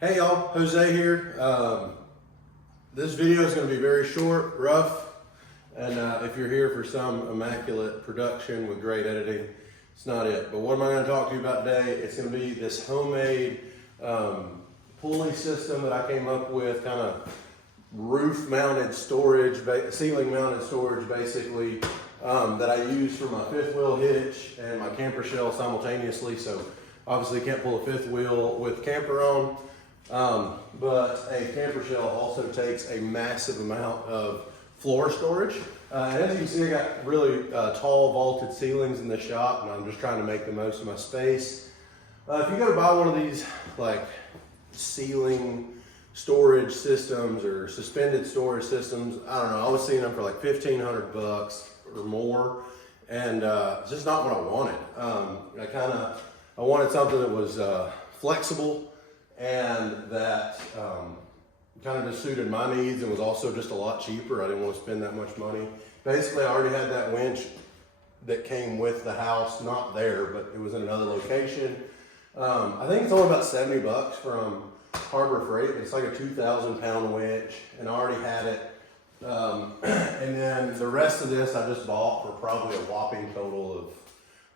Hey y'all, Jose here. This video is going to be very short, rough, and if you're here for some immaculate production with great editing, it's not it. But what am I going to talk to you about today? It's going to be this homemade pulley system that I came up with, kind of roof-mounted storage, ceiling-mounted storage basically, that I use for my fifth wheel hitch and my camper shell simultaneously. So obviously can't pull a fifth wheel with camper on. But a camper shell also takes a massive amount of floor storage. And as you can see, I got really tall vaulted ceilings in the shop, and I'm just trying to make the most of my space. If you go to buy one of these like ceiling storage systems or suspended storage systems, I don't know, I was seeing them for like $1,500 or more, and it's just not what I wanted. I wanted something that was flexible and that kind of just suited my needs and was also just a lot cheaper. I didn't want to spend that much money. Basically, I already had that winch that came with the house, not there, but it was in another location. I think it's only about $70 from Harbor Freight. It's like a 2,000 pound winch, and I already had it. And then the rest of this I just bought for probably a whopping total of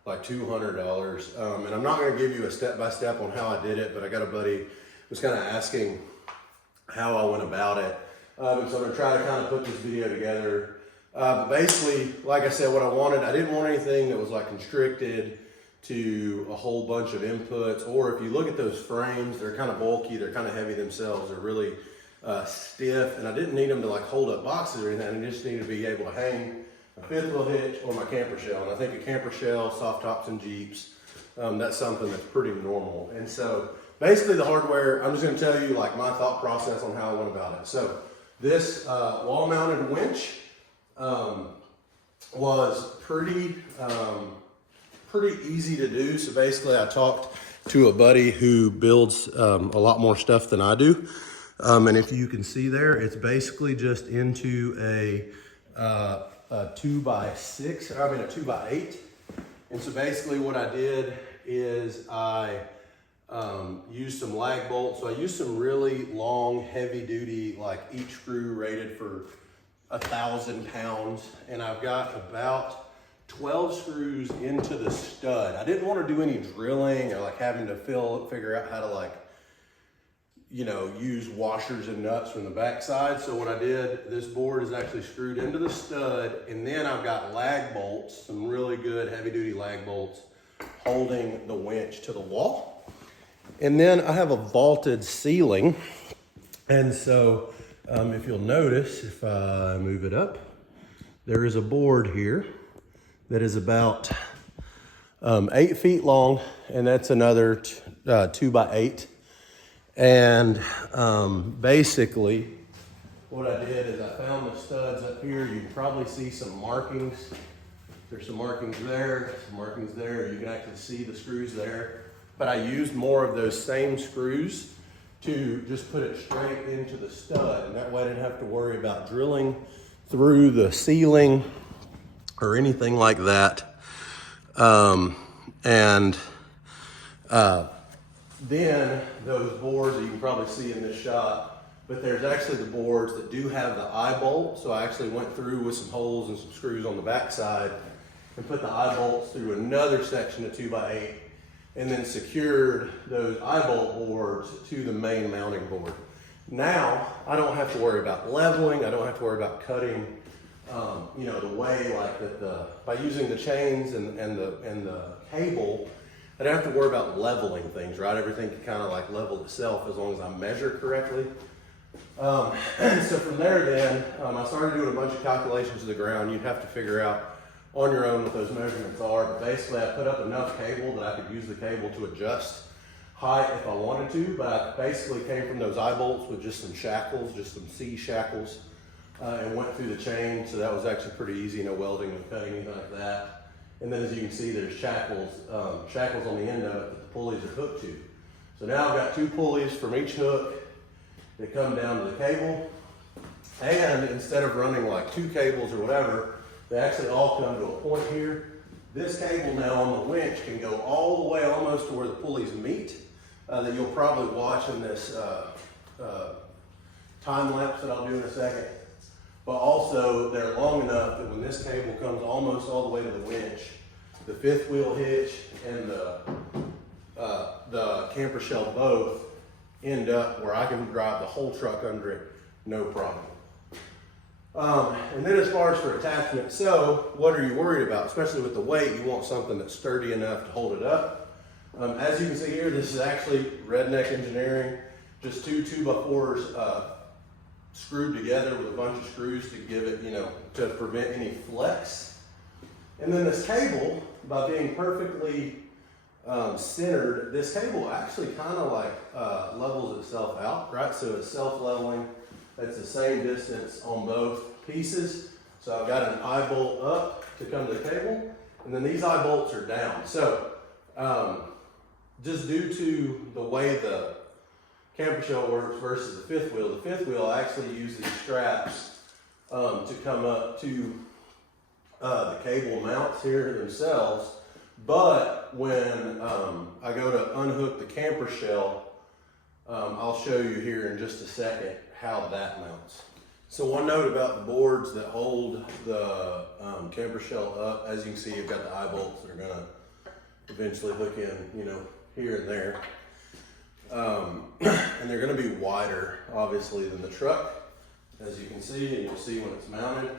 like $200. And I'm not gonna give you a step-by-step on how I did it, but I got a buddy who was kind of asking how I went about it. And so I'm gonna try to kind of put this video together. But basically, like I said, what I wanted, I didn't want anything that was like constricted to a whole bunch of inputs, or if you look at those frames, they're kind of bulky, they're kind of heavy themselves, they're really stiff, and I didn't need them to like hold up boxes or anything. I just needed to be able to hang a fifth wheel hitch or my camper shell. And I think a camper shell, soft tops and Jeeps, that's something that's pretty normal. And so basically the hardware, I'm just gonna tell you like my thought process on how I went about it. So this wall mounted winch was pretty easy to do. So basically I talked to a buddy who builds a lot more stuff than I do. And if you can see there, it's basically just into a 2x6, I mean a 2x8. And so basically what I did is I used some lag bolts. So I used some really long, heavy duty, like each screw rated for 1,000 pounds. And I've got about 12 screws into the stud. I didn't want to do any drilling or like having to figure out how to like, you know, use washers and nuts from the backside. So what I did, this board is actually screwed into the stud, and then I've got lag bolts, some really good heavy duty lag bolts holding the winch to the wall. And then I have a vaulted ceiling. And so if you'll notice, if I move it up, there is a board here that is about 8 feet long, and that's another 2x8. And basically what I did is I found the studs up here. You can probably see some markings. There's some markings there, some markings there. You can actually see the screws there. But I used more of those same screws to just put it straight into the stud. And that way I didn't have to worry about drilling through the ceiling or anything like that. Then those boards that you can probably see in this shot, but there's actually the boards that do have the eye bolt. So I actually went through with some holes and some screws on the backside and put the eye bolts through another section of 2x8 and then secured those eye bolt boards to the main mounting board. Now I don't have to worry about leveling. I don't have to worry about cutting, you know, the way like that by using the chains and the cable. I don't have to worry about leveling things, right? Everything can kind of like level itself as long as I measure correctly. And so from there then, I started doing a bunch of calculations to the ground. You'd have to figure out on your own what those measurements are. But basically I put up enough cable that I could use the cable to adjust height if I wanted to. But I basically came from those eye bolts with just some shackles, just some C shackles, and went through the chain. So that was actually pretty easy, no welding, no cutting, anything like that. And then as you can see, there's shackles on the end of it that the pulleys are hooked to. So now I've got 2 pulleys from each hook that come down to the cable. And instead of running like 2 cables or whatever, they actually all come to a point here. This cable now on the winch can go all the way almost to where the pulleys meet. that you'll probably watch in this time lapse that I'll do in a second. But also they're long enough that when this cable comes almost all the way to the winch, the fifth wheel hitch and the camper shell both end up where I can drive the whole truck under it, no problem. And then as far as for attachment, so what are you worried about? Especially with the weight, you want something that's sturdy enough to hold it up. As you can see here, this is actually Redneck Engineering, just two 2x4s screwed together with a bunch of screws to give it, to prevent any flex. And then this cable, by being perfectly centered, this cable actually kind of like levels itself out, right? So it's self-leveling. It's the same distance on both pieces. So I've got an eye bolt up to come to the cable, and then these eye bolts are down. So just due to the way the camper shell works versus the fifth wheel actually uses straps to come up to the cable mounts here themselves. But when I go to unhook the camper shell, I'll show you here in just a second how that mounts. So one note about the boards that hold the camper shell up, as you can see, you've got the eye bolts that are gonna eventually hook in, here and there. And they're gonna be wider, obviously, than the truck, as you can see, and you'll see when it's mounted.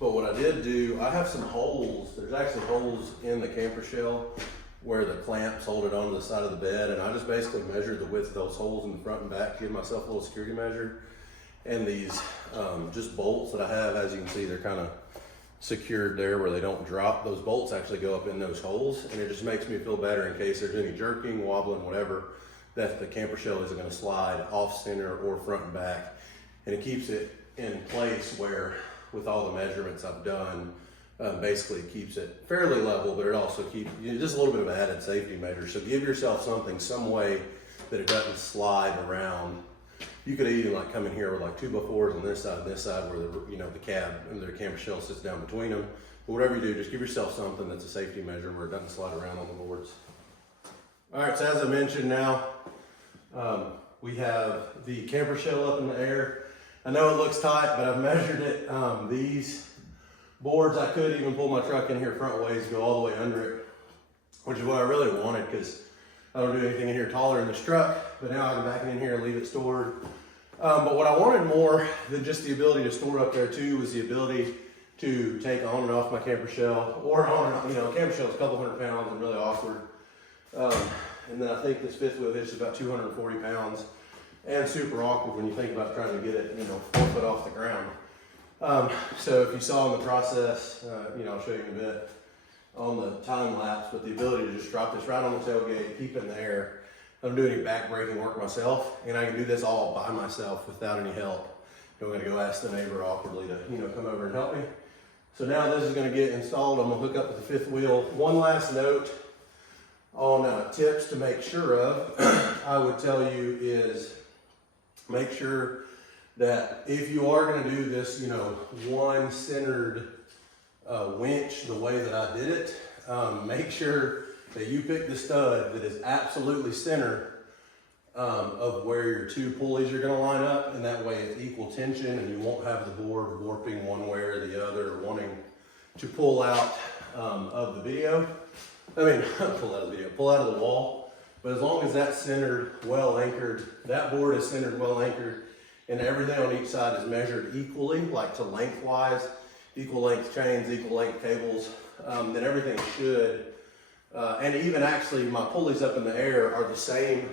But what I did do, I have some holes. There's actually holes in the camper shell where the clamps hold it onto the side of the bed, and I just basically measured the width of those holes in the front and back to give myself a little security measure. And these just bolts that I have, as you can see, they're kind of secured there where they don't drop. Those bolts actually go up in those holes, and it just makes me feel better in case there's any jerking, wobbling, whatever, that the camper shell isn't going to slide off center or front and back. And it keeps it in place where, with all the measurements I've done, basically it keeps it fairly level, but it also keeps just a little bit of an added safety measure. So give yourself something, some way that it doesn't slide around. You could even like come in here with like 2x4s on this side and this side where the cab and the camper shell sits down between them. But whatever you do, just give yourself something that's a safety measure where it doesn't slide around on the boards. All right, so as I mentioned now, we have the camper shell up in the air. I know it looks tight, but I've measured it. These boards, I could even pull my truck in here front ways, go all the way under it, which is what I really wanted because I don't do anything in here taller in this truck, but now I can back it in here and leave it stored. But what I wanted more than just the ability to store up there too was the ability to take on and off my camper shell, or on and off, camper shell is a couple 100 pounds and really awkward. And then I think this fifth wheel hitch is about 240 pounds and super awkward when you think about trying to get it, 4 foot off the ground. So if you saw in the process, I'll show you in a bit on the time lapse, but the ability to just drop this right on the tailgate, keep it in the air. I don't do any back braking work myself, and I can do this all by myself without any help. I'm gonna go ask the neighbor awkwardly to, come over and help me. So now this is gonna get installed. I'm gonna hook up with the fifth wheel. One last note on tips to make sure of, I would tell you is make sure that if you are gonna do this, one centered winch the way that I did it, make sure that you pick the stud that is absolutely center of where your two pulleys are gonna line up, and that way it's equal tension and you won't have the board warping one way or the other or wanting to pull out of the video. Pull out of the wall. But as long as that's centered, well anchored, that board is centered, well anchored, and everything on each side is measured equally, like to lengthwise, equal length chains, equal length cables, then everything should, and even actually my pulleys up in the air are the same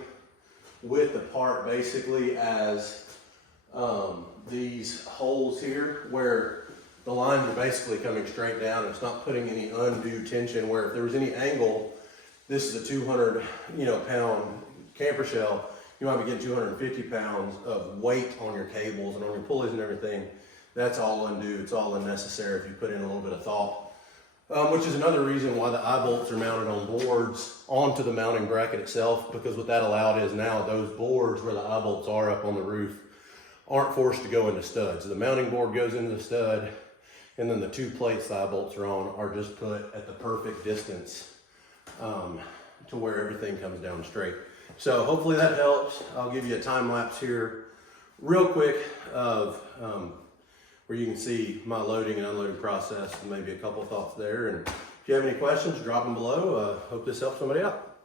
width apart basically as these holes here, where the lines are basically coming straight down. It's not putting any undue tension, where if there was any angle, this is a 200 pound camper shell, you might be getting 250 pounds of weight on your cables and on your pulleys and everything. That's all undue, it's all unnecessary if you put in a little bit of thought. Which is another reason why the eye bolts are mounted on boards onto the mounting bracket itself, because what that allowed is now those boards where the eye bolts are up on the roof aren't forced to go into studs. So the mounting board goes into the stud, and then the two plates the eye bolts are on are just put at the perfect distance to where everything comes down straight. So hopefully that helps. I'll give you a time lapse here real quick of where you can see my loading and unloading process and maybe a couple thoughts there. And if you have any questions, drop them below. Hope this helps somebody out.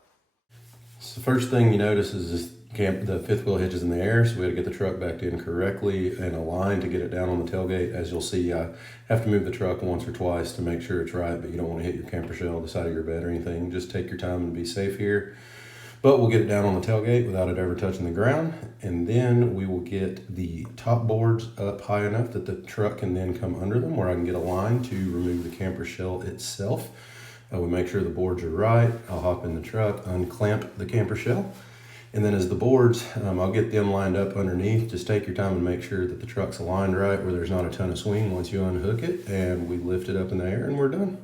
So the first thing you notice is the fifth wheel hitch is in the air, so we got to get the truck backed in correctly and aligned to get it down on the tailgate. As you'll see, I have to move the truck once or twice to make sure it's right, but you don't want to hit your camper shell, the side of your bed or anything. Just take your time and be safe here. But we'll get it down on the tailgate without it ever touching the ground. And then we will get the top boards up high enough that the truck can then come under them, where I can get a line to remove the camper shell itself. We make sure the boards are right. I'll hop in the truck, unclamp the camper shell. And then as the boards, I'll get them lined up underneath. Just take your time and make sure that the truck's aligned right, where there's not a ton of swing once you unhook it, and we lift it up in the air and we're done.